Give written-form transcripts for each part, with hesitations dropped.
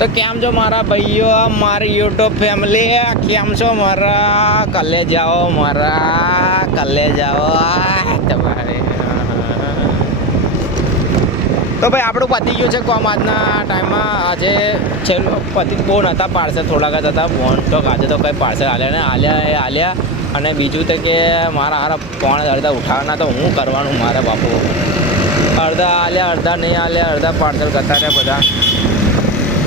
તો કેમ છો મારા ભાઈઓ, મારી યુટ્યુબ ફેમિલી? કેમ છો મારા કલેજાઓ, મારા કલેજાઓ? તમારે તો ભાઈ આપણું પતી ગયું છે કોમ આજના ટાઈમમાં. આજે છેલ્લું પતિ બહુ નહોતા, પાર્સલ થોડાક જ હતા ફોન. તો આજે તો કંઈ પાર્સલ આલ્યા. અને બીજું તો કે મારા હારા ફોન અડધા ઉઠાવવાના, તો હું કરવાનું મારે બાપુ? અડધા આલ્યા, અડધા નહીં આલ્યા, અડધા પાર્સલ કરતા રહ્યા બધા.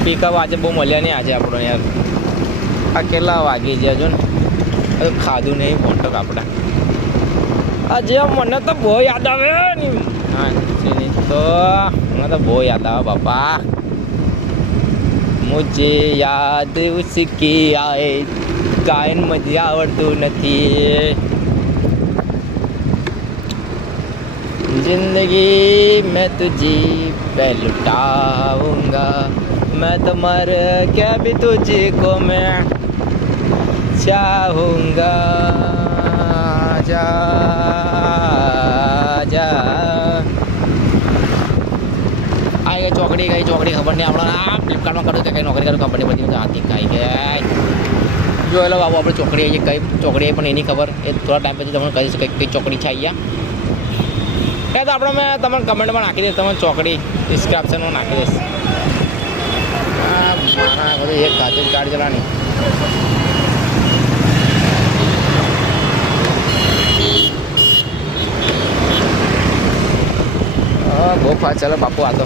પિકઅપ આજે બહુ મળ્યા નહીં આજે આપણો યાર. આ કેટલા વાગી ગયા જો ને, ખાધું નહીં ફોન તો આપણે. આજે મને તો બહુ યાદ આવે ને. હા તો મને તો બહુ યાદ આવે બાપા. મુझे યાદ ઉસકી આए ગાયન મજા આવડતું નથી. जिंदगी मैं तुझी पे लुटाऊंगा, मैं तो मर के भी तुझी को मैं चाहूंगा. જા આ ચોકડી ગઈ ખબર નહીં આપણે. આ ફ્લિપકાર્ટમાં કરું કે કઈ નોકરી કરું ખબર નહીં પડતી. હાથી ખાઈ ગયા જોઈ લો બાબુ. આપણે ચોકડી આવીએ, કઈ ચોકડી આવી પણ એની ખબર એ થોડા ટાઈમ પછી તમને કહીશ કઈ ચોકડી છે અહીંયા. તો આપણે મેં તમને કમેન્ટમાં નાખી દઈશ, તમે ચોકડી ડિસ્ક્રિપ્શનમાં નાખી દઈશ. હા મારા બધું એક કાચી ગાડી ચલાવવાની. હા બહુ ફાસ્ટ ચાલો બાપુ આ તો.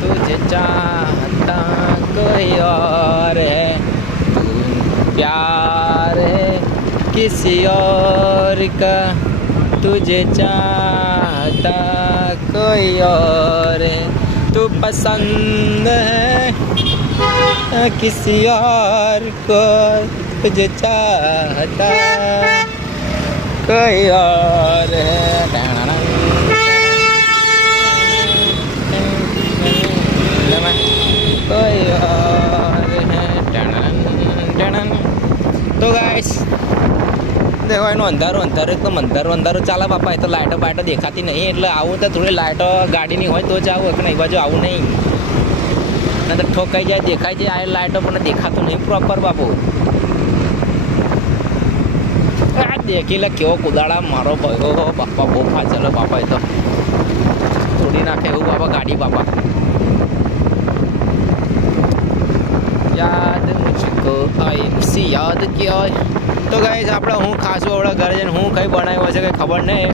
तुझे चाहता कोई और है, प्यार है किसी और का, तुझे चाहता कोई और है, तू पसंद है किसी और को, तुझे चाहता कोई और है. તો ગાઈસ દેખો એનું અંધારું ચાલે બાપા. એ તો લાઇટો બાઇટો દેખાતી નહીં, એટલે આવું તો થોડી લાઇટો ગાડીની હોય તો જ આવું, કે નહીં બાજુ આવું નહીં. અને તો ઠોકાઈ જાય, દેખાય જાય આ લાઇટો પણ દેખાતું નહીં પ્રોપર બાપુ. આ દેખી લે કેવો કુદાડા મારો ભાઈ બાપા. બહુ ફાસ્ટ ચાલો બાપા. એ તો તોડી નાખે એવું બાપા ગાડી બાપા. યાદ મુझको आई उसी याद की. તો ગાઈસ આપણે હું ખાસું આવડે ઘરે જઈને હું કંઈ બનાવ્યો છે કંઈ ખબર નહીં.